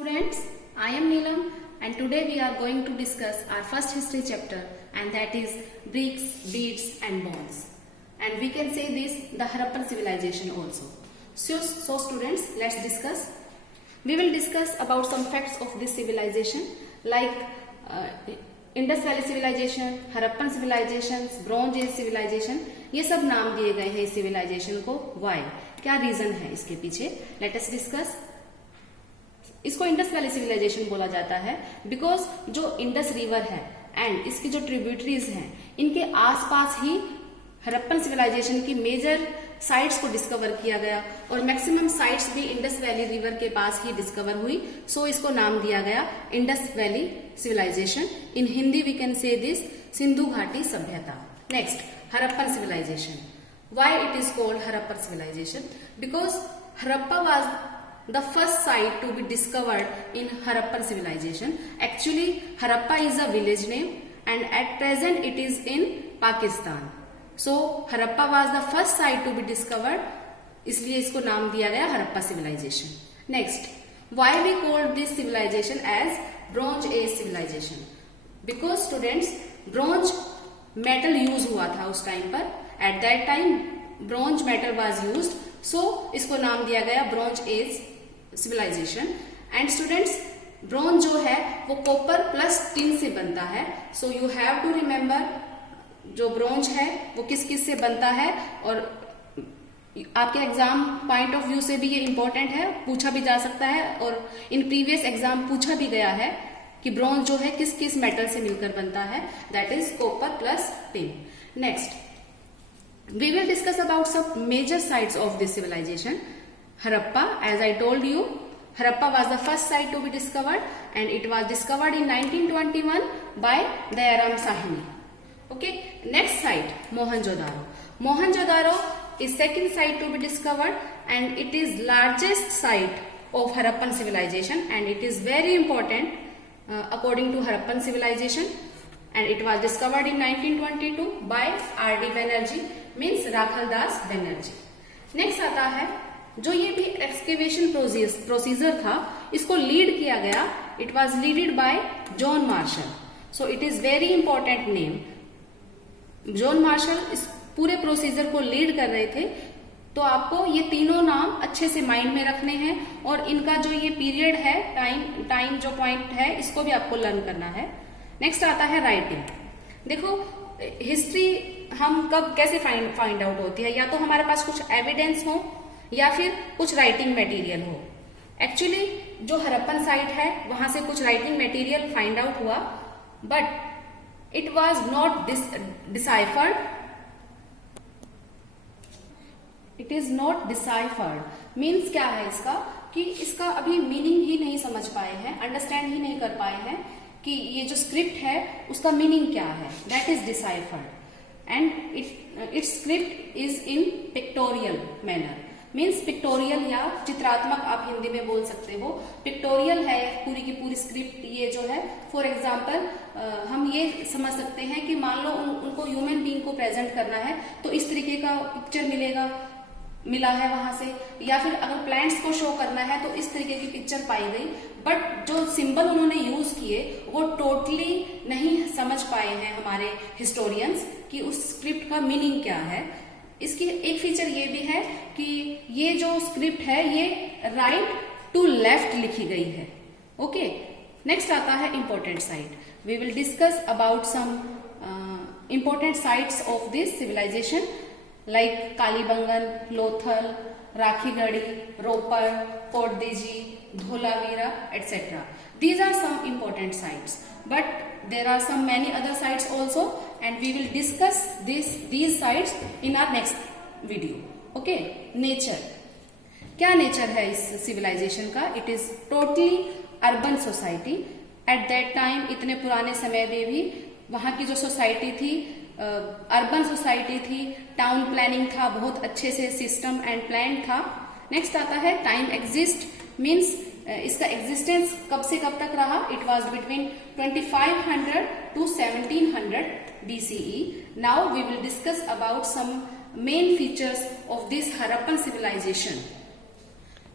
Students, I am Neelam and today we are going to discuss our first history chapter, and that is bricks, beads and bones. And we can say this the Harappan civilization also. So students, let's discuss. We will discuss about some facts of this civilization like Indus Valley civilization, Harappan civilizations, Bronze Age civilization. ये सब नाम दिए गए हैं इस civilization को. Why? क्या reason है इसके पीछे? Let us discuss. इसको इंडस वैली सिविलाइजेशन बोला जाता है बिकॉज जो इंडस रिवर है एंड इसकी जो ट्रिब्यूटरीज हैं इनके आसपास ही हरप्पन सिविलाइजेशन की मेजर साइट्स को डिस्कवर किया गया और मैक्सिमम साइट्स भी इंडस वैली रिवर के पास ही डिस्कवर हुई. सो इसको नाम दिया गया Indus valley civilisation. In Hindi we can say this Sindhu घाटी सभ्यता. Next, Harappan civilisation. Why it is called Harappan civilisation? Because Harappa was the first site to be discovered in Harappan civilization. Actually, Harappa is a village name and at present it is in Pakistan. So, Harappa was the first site to be discovered. इसलिए इसको नाम दिया गया Harappa civilization. Next, why we called this civilization as Bronze Age civilization? Because students, bronze metal use हुआ था उस time पर. At that time, bronze metal was used. So, इसको नाम दिया गया Bronze Age civilisation. And students, bronze जो है वो कॉपर प्लस टिन से बनता है. So you have to remember जो ब्रॉन्ज है वो किस किस से बनता है. और आपके एग्जाम पॉइंट ऑफ व्यू से भी ये इंपॉर्टेंट है, पूछा भी जा सकता है और इन प्रीवियस एग्जाम पूछा भी गया है कि ब्रॉन्ज जो है किस किस मेटल से मिलकर बनता है. That is copper plus tin. Next, we will discuss about some major sites of this civilization. Harappa, as I told you, Harappa was the first site to be discovered and it was discovered in 1921 by Dayaram Sahni. Okay, next site, Mohenjo-daro. Mohenjo-daro is second site to be discovered and it is largest site of Harappan civilization and it is very important according to Harappan civilization, and it was discovered in 1922 by R.D. Banerjee, means Rakhaldas Banerjee. Next आता है जो ये भी excavation procedure था इसको lead किया गया. It was leaded by John Marshall. So it is very important name. John Marshall इस पूरे प्रोसीजर को लीड कर रहे थे. तो आपको ये तीनों नाम अच्छे से माइंड में रखने हैं और इनका जो ये पीरियड है, टाइम जो पॉइंट है इसको भी आपको लर्न करना है. नेक्स्ट आता है राइटिंग. देखो, हिस्ट्री हम कब कैसे फाइंड आउट होती है, या तो हमारे पास कुछ एविडेंस हो या फिर कुछ राइटिंग मटेरियल हो. एक्चुअली जो हरप्पन साइट है वहां से कुछ राइटिंग मटेरियल फाइंड आउट हुआ but it was not deciphered. It is not deciphered means क्या है इसका कि इसका अभी मीनिंग ही नहीं समझ पाए हैं, अंडरस्टैंड ही नहीं कर पाए हैं कि ये जो स्क्रिप्ट है उसका मीनिंग क्या है. That is deciphered and it's script is in pictorial manner. Means pictorial या चित्रात्मक आप हिंदी में बोल सकते हो. पिक्टोरियल है पूरी की पूरी स्क्रिप्ट ये जो है. फॉर एग्जाम्पल हम ये समझ सकते हैं कि मान लो उनको ह्यूमन बीइंग को प्रेजेंट करना है तो इस तरीके का पिक्चर मिला है वहां से, या फिर अगर प्लांट्स को शो करना है तो इस तरीके की पिक्चर पाई गई. बट जो सिंबल उन्होंने यूज किए वो टोटली नहीं समझ पाए हैं हमारे हिस्टोरियंस कि उस स्क्रिप्ट का मीनिंग क्या है. इसकी एक फीचर ये भी है कि ये जो स्क्रिप्ट है ये राइट टू लेफ्ट लिखी गई है. ओके, नेक्स्ट आता है important site. We will discuss about some important sites of this civilisation like Kalibangan, Lothal, Rakhigarhi, Ropar, Kot Diji, Dholavira, etc. These are some important sites, but there are some many other sites also, and we will discuss these sites in our next video. Okay, nature. क्या nature है इस civilisation का? It is totally urban society. At that time, इतने पुराने समय में भी वहां की जो सोसाइटी थी अर्बन सोसाइटी थी. टाउन प्लानिंग था, बहुत अच्छे से सिस्टम एंड प्लान था. नेक्स्ट आता है टाइम एग्जिस्ट. मीन्स इसका एग्जिस्टेंस कब से कब तक रहा? It was between 2500 to 1700 BCE. Now we will discuss about some main features of this Harappan civilisation.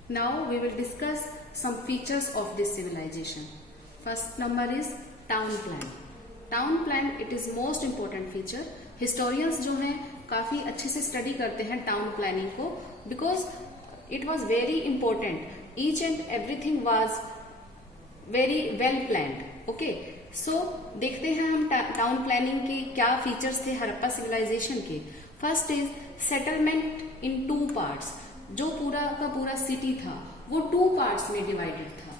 Now we will discuss some features of this civilization. First number is town plan. Town plan, it is most important feature. Historians जो हैं काफी अच्छे से study करते हैं town planning को, because it was very important. Each and everything was very well planned. Okay, so देखते हैं हम टाउन प्लानिंग के क्या फीचर्स थे हड़प्पा सिविलाइजेशन के. First is settlement in 2 parts. जो पूरा का पूरा सिटी था वो 2 पार्ट्स में डिवाइडेड था.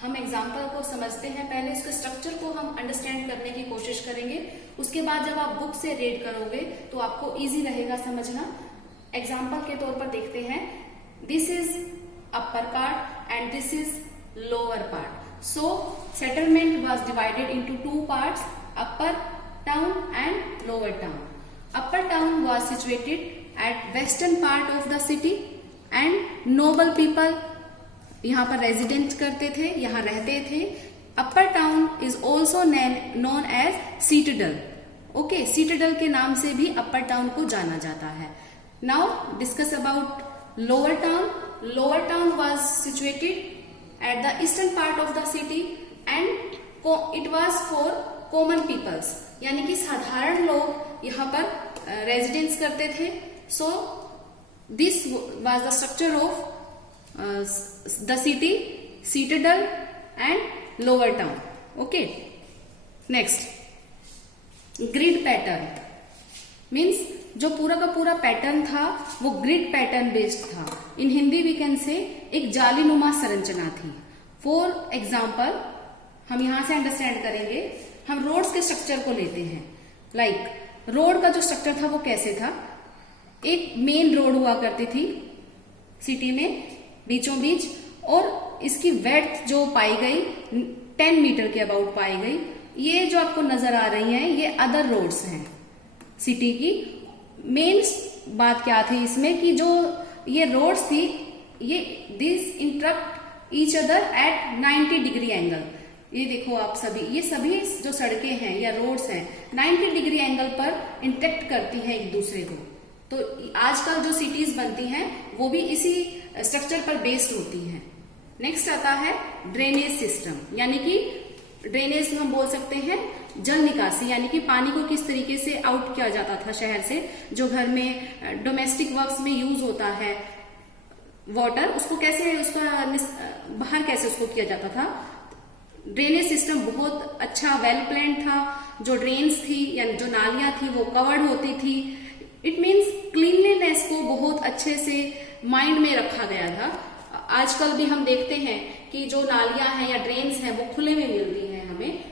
हम एग्जाम्पल को समझते हैं, पहले इसके स्ट्रक्चर को हम अंडरस्टैंड करने की कोशिश करेंगे. उसके बाद जब आप बुक से रीड करोगे तो आपको इजी रहेगा समझना. एग्जाम्पल के तौर पर देखते हैं, this is upper part and this is lower part. So settlement was divided into 2 parts, upper town and lower town. Upper town was situated at western part of the city and noble people यहाँ पर resident करते थे, यहाँ रहते थे. Upper town is also known as citadel. Okay, citadel के नाम से भी upper town को जाना जाता है. Now discuss about lower town. Lower town was situated at the eastern part of the city and it was for common peoples. यानी कि साधारण लोग यहाँ पर रेजिडेंस करते थे. So this was the structure of the city, citadel and lower town. Okay, next grid pattern means जो पूरा का पूरा पैटर्न था वो ग्रिड पैटर्न बेस्ड था. इन हिंदी वी कैन से एक जालीनुमा संरचना थी. फॉर एग्जाम्पल हम यहां से अंडरस्टैंड करेंगे. हम रोड्स के स्ट्रक्चर को लेते हैं. लाइक रोड का जो स्ट्रक्चर था वो कैसे था. एक मेन रोड हुआ करती थी सिटी में बीचों बीच, और इसकी वेड्थ जो पाई गई 10 मीटर के अबाउट पाई गई. ये जो आपको नजर आ रही हैं ये अदर रोड्स हैं सिटी की. मेन बात क्या थी इसमें कि जो ये रोड्स थी ये this interrupt each other at 90 degree angle. ये देखो आप सभी, ये सभी जो सड़कें हैं या रोड्स हैं 90 डिग्री एंगल पर इंटरेक्ट करती हैं एक दूसरे को. तो आजकल जो सिटीज बनती हैं वो भी इसी स्ट्रक्चर पर बेस्ड होती हैं. नेक्स्ट आता है ड्रेनेज सिस्टम, यानी कि ड्रेनेज हम बोल सकते हैं जल निकासी, यानी कि पानी को किस तरीके से आउट किया जाता था शहर से. जो घर में डोमेस्टिक वर्क्स में यूज होता है वाटर, उसको कैसे उसका बाहर कैसे उसको किया जाता था. ड्रेनेज सिस्टम बहुत अच्छा वेल प्लान था. जो ड्रेन्स थी या जो नालियां थी वो कवर्ड होती थी. इट मीन्स क्लीनलीनेस को बहुत अच्छे से माइंड में रखा गया था. आजकल भी हम देखते हैं कि जो नालियां हैं या ड्रेन्स हैं वो खुले में मिलती हैं हमें,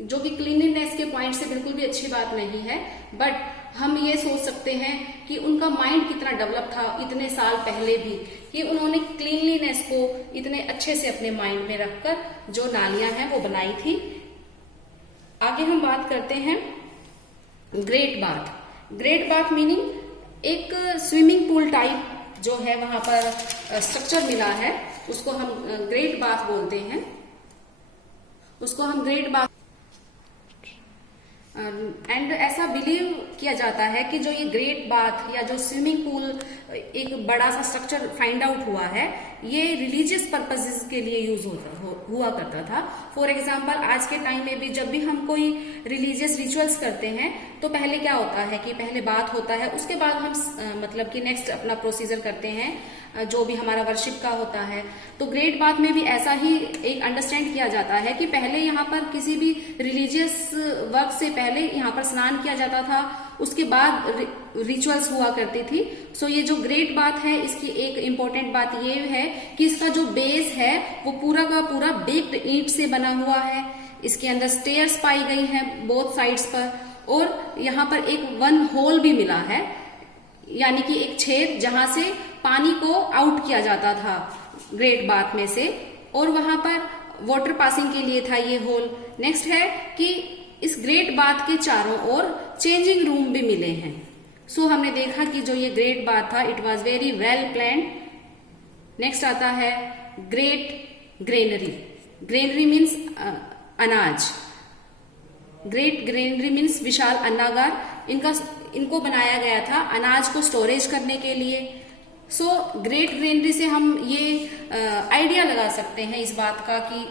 जो कि क्लीनलीनेस के पॉइंट से बिल्कुल भी अच्छी बात नहीं है. बट हम ये सोच सकते हैं कि उनका माइंड कितना डेवलप था इतने साल पहले भी, कि उन्होंने क्लीनलीनेस को इतने अच्छे से अपने माइंड में रखकर जो नालियां हैं वो बनाई थी. आगे हम बात करते हैं great bath. Great bath meaning एक स्विमिंग पूल टाइप जो है वहां पर स्ट्रक्चर मिला है, उसको हम ग्रेट बाथ बोलते हैं. उसको हम ग्रेट बाथ एंड ऐसा बिलीव किया जाता है कि जो ये ग्रेट बाथ या जो स्विमिंग पूल एक बड़ा सा स्ट्रक्चर फाइंड आउट हुआ है ये रिलीजियस पर्पसेस के लिए यूज हुआ करता था. फॉर एग्जांपल आज के टाइम में भी जब भी हम कोई रिलीजियस रिचुअल्स करते हैं तो पहले क्या होता है कि पहले बात होता है, उसके बाद हम मतलब कि नेक्स्ट अपना प्रोसीजर करते हैं जो भी हमारा वर्शिप का होता है. तो ग्रेट बाथ में भी ऐसा ही एक अंडरस्टैंड किया जाता है कि पहले यहाँ पर किसी भी रिलीजियस वर्क से पहले यहाँ पर स्नान किया जाता था, उसके बाद रिचुअल्स हुआ करती थी. सो ये जो ग्रेट बाथ है इसकी एक इम्पोर्टेंट बात ये है कि इसका जो बेस है वो पूरा का पूरा बेक्ड ईंट से बना हुआ है. इसके अंदर स्टेयर्स पाई गई हैं बोथ साइड्स पर, और यहाँ पर एक वन होल भी मिला है, यानी कि एक छेद जहां से पानी को आउट किया जाता था ग्रेट बाथ में से, और वहां पर वाटर पासिंग के लिए था ये होल. नेक्स्ट है कि इस ग्रेट बाथ के चारों ओर चेंजिंग रूम भी मिले हैं. सो हमने देखा कि जो ये ग्रेट बाथ था it was very well planned. Next आता है ग्रेट ग्रेनरी. ग्रेनरी मीन्स अनाज. ग्रेट ग्रेनरी मीन्स विशाल अन्नागार. इनको बनाया गया था अनाज को स्टोरेज करने के लिए. सो ग्रेट ग्रेनरी से हम ये आइडिया लगा सकते हैं इस बात का कि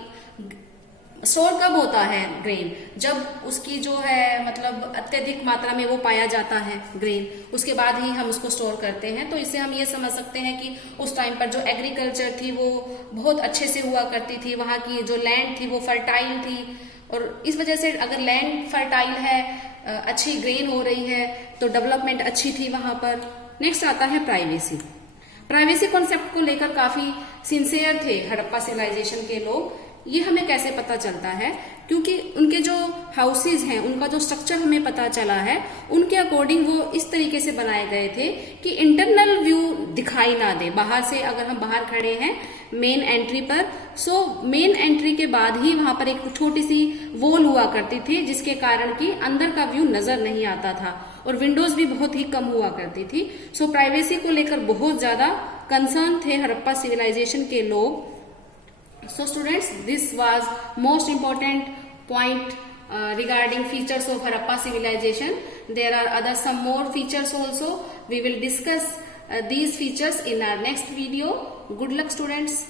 स्टोर कब होता है ग्रेन, जब उसकी जो है मतलब अत्यधिक मात्रा में वो पाया जाता है ग्रेन, उसके बाद ही हम उसको स्टोर करते हैं। तो इससे हम ये समझ सकते हैं कि उस टाइम पर जो एग्रीकल्चर थी वो बहुत अच्छे से हुआ करती थी, वहाँ की जो लैंड थी वो फर्टाइल थी, और इस वजह से अगर लैंड फर्टाइल है, अच्छी ग्रेन हो रही है, तो डेवलपमेंट अच्छी थी वहां पर। नेक्स्ट आता है प्राइवेसी। प्राइवेसी कॉन्सेप्ट को लेकर काफी सिंसियर थे हड़प्पा सिविलाइजेशन के लोग। ये हमें कैसे पता चलता है, क्योंकि उनके जो हाउसेज हैं, उनका जो स्ट्रक्चर हमें पता चला है, उनके अकॉर्डिंग वो इस तरीके से बनाए गए थे कि इंटरनल व्यू दिखाई ना दे। बाहर से अगर हम बाहर खड़े हैं मेन एंट्री पर, सो मेन एंट्री के बाद ही वहां पर एक छोटी सी वॉल हुआ करती थी, जिसके कारण कि अंदर का व्यू नजर नहीं आता था, और विंडोज भी बहुत ही कम हुआ करती थी। सो प्राइवेसी को लेकर बहुत ज्यादा कंसर्न थे हड़प्पा सिविलाइजेशन के लोग। So students, this was most important point regarding features of Harappa civilization. There are some more features also. We will discuss these features in our next video. Good luck students.